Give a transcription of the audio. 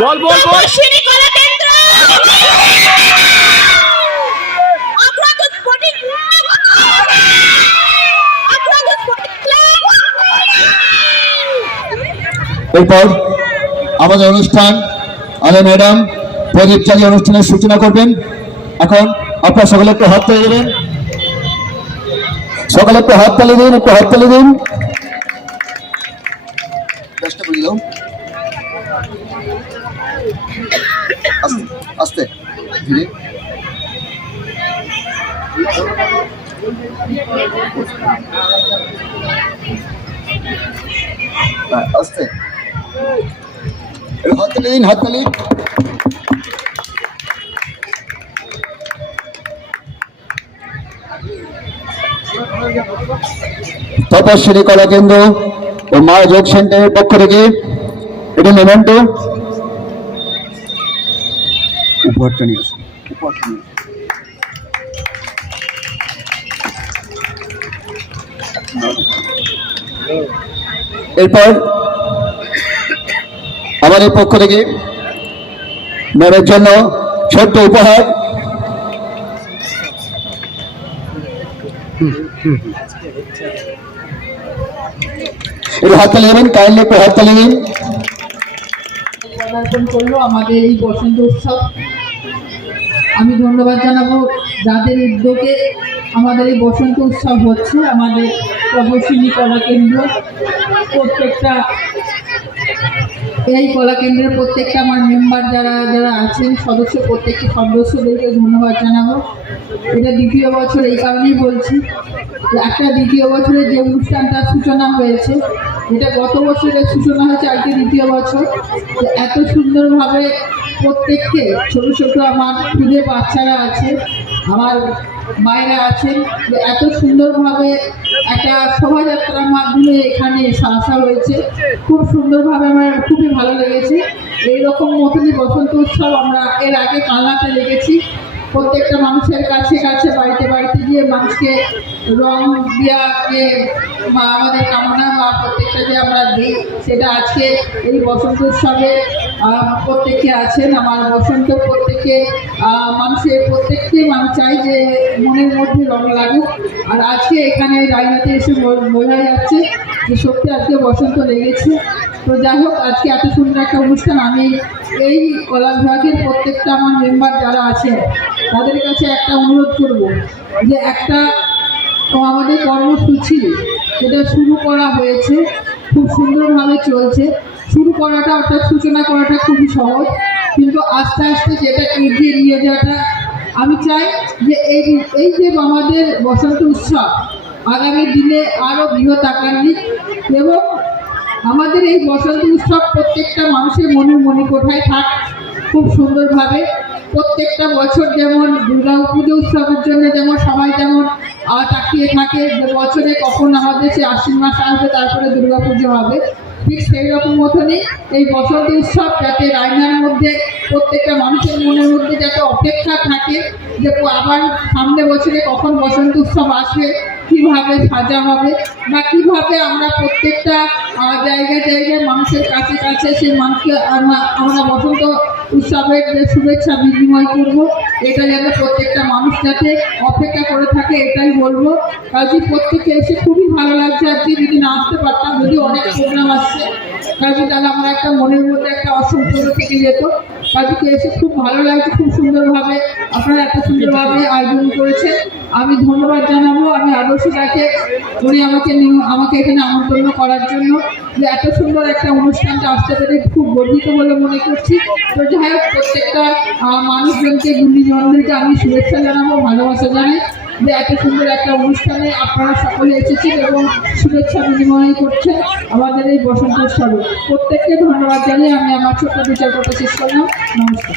বল বল বল এরপর আমাদের অনুষ্ঠান আমাদের ম্যাডাম প্রদীপ চালিয়ে অনুষ্ঠানের সূচনা করবেন। এখন আপনারা সকলে একটু হাত তালি দেবেন, সকলে একটু হাত তালি দিন, একটু হাত তালি দিন। আস্তে ধীরে আস্তে হাত তালি দিন, হাত তালি। তপস্বিনী কলা কেন্দ্র ও মা যোগ সেন্টারের পক্ষ থেকে এটা মেমেন্টো উপহারটা নিয়ে আসুন। এরপর আমাদের পক্ষ থেকে ম্যামের জন্য ছোট্ট উপহার। একটু হাত তালি দেবেন, কাইন্ডলি একটু হাত তালি দিন। পদার্পণ করলো আমাদের এই বসন্ত উৎসব। আমি ধন্যবাদ জানাবো যাদের উদ্যোগে আমাদের এই বসন্ত উৎসব হচ্ছে। আমাদের তপস্বিনী কলা কেন্দ্র প্রত্যেকটা, এই কলা কেন্দ্রের প্রত্যেকটা আমার মেম্বার যারা যারা আছেন সদস্য, প্রত্যেকটা সদস্যদেরকে ধন্যবাদ জানাবো। এটা দ্বিতীয় বছর, এই কারণেই বলছি একটা দ্বিতীয় বছরের যে অনুষ্ঠানটার সূচনা হয়েছে, এটা গত বছরের সূচনা হয়েছে, আজকে দ্বিতীয় বছর। এত সুন্দরভাবে প্রত্যেককে ছোটো ছোটো আমার খুদে বাচ্চারা আছে, আমার বাইরে আছেন, এত সুন্দরভাবে একটা শোভাযাত্রার মাধ্যমে এখানে আসা হয়েছে। খুব সুন্দরভাবে আমার খুবই ভালো লেগেছে। এইরকম মতনই বসন্ত উৎসব আমরা এর আগে কালনাতে লেগেছি। প্রত্যেকটা মানুষের কাছে কাছে বাড়িতে বাড়িতে গিয়ে মানুষকে রং দেওয়া যে আমাদের কামনা বা প্রত্যেকটা যে আমরা দিই, সেটা আজকে এই বসন্ত উৎসবে প্রত্যেকে আছেন। আমার বসন্ত প্রত্যেকে মানুষের প্রত্যেককে মানুষ চাই যে মনের মধ্যে রং লাগুক। আর আজকে এখানে রায়নাতে এসে বোঝা যাচ্ছে যে সত্যি আজকে বসন্ত লেগেছে। তো যাই হোক, আজকে এত সুন্দর একটা অনুষ্ঠান। আমি এই কলা বিভাগের প্রত্যেকটা আমার মেম্বার যারা আছে তাদের কাছে একটা অনুরোধ করব যে একটা আমাদের কর্মসূচি যেটা শুরু করা হয়েছে, খুব সুন্দরভাবে চলছে। শুরু করাটা অর্থাৎ সূচনা করাটা খুবই সহজ, কিন্তু আস্তে আস্তে যেটা এগিয়ে নিয়ে যাওয়াটা আমি চাই যে এই যে আমাদের বসন্ত উৎসব আগামী দিনে আরও বৃহৎ আকার নিক এবং আমাদের এই বসন্ত উৎসব প্রত্যেকটা মানুষের মনে কোঠায় থাক খুব সুন্দরভাবে। প্রত্যেকটা বছর যেমন দুর্গা পুজো উৎসবের জন্য যেমন সবাই যেমন তাকিয়ে থাকে যে বছরে কখন আমাদের সে আশ্বিন মাস আসবে, তারপরে দুর্গা পুজো হবে, ঠিক সেই রকম মতনই এই বসন্ত উৎসব যাতে রায়নার মধ্যে প্রত্যেকটা মানুষের মনের মধ্যে যাতে অপেক্ষা থাকে যে আবার সামনে বছরে কখন বসন্ত উৎসব আসবে, কীভাবে সাজা হবে বা কীভাবে আমরা প্রত্যেকটা জায়গায় জায়গায় মানুষের কাছে কাছে সেই মানুষকে আমরা বসন্ত উৎসবের যে শুভেচ্ছা বিনিময় করবো, এটা যাতে প্রত্যেকটা মানুষ যাতে অপেক্ষা করে থাকে এটাই বলবো। কাজে প্রত্যেকে এসে খুবই ভালো লাগছে। আজকে যদি না আসতে পারতাম, যদি অনেক প্রোগ্রাম আসছে কাজে, তাহলে আমরা একটা মনের মধ্যে একটা অসন্তোষ থেকে যেত। কাজকে এসে খুব ভালো লাগছে, খুব সুন্দরভাবে আপনারা এত সুন্দরভাবে আয়োজন করেছে। আমি ধন্যবাদ জানাবো আমি আদর্শটাকে, উনি আমাকে এখানে আমন্ত্রণ করার জন্য, যে এত সুন্দর একটা অনুষ্ঠানটা আসতে পেরে খুব গর্বিত বলে মনে করছি। তো যাই হোক, প্রত্যেকটা মানুষজনকে গুণীজনদেরকে আমি শুভেচ্ছা জানাবো, ভালোবাসা জানাই যে এত সুন্দর একটা অনুষ্ঠানে আপনারা সকলে এসেছেন এবং শুভেচ্ছা বিনিময় করছেন আমাদের এই বসন্ত উৎসবে। প্রত্যেককে ধন্যবাদ জানিয়ে আমি আমার ছোট্ট বিচার করতে শেষ করলাম। নমস্কার।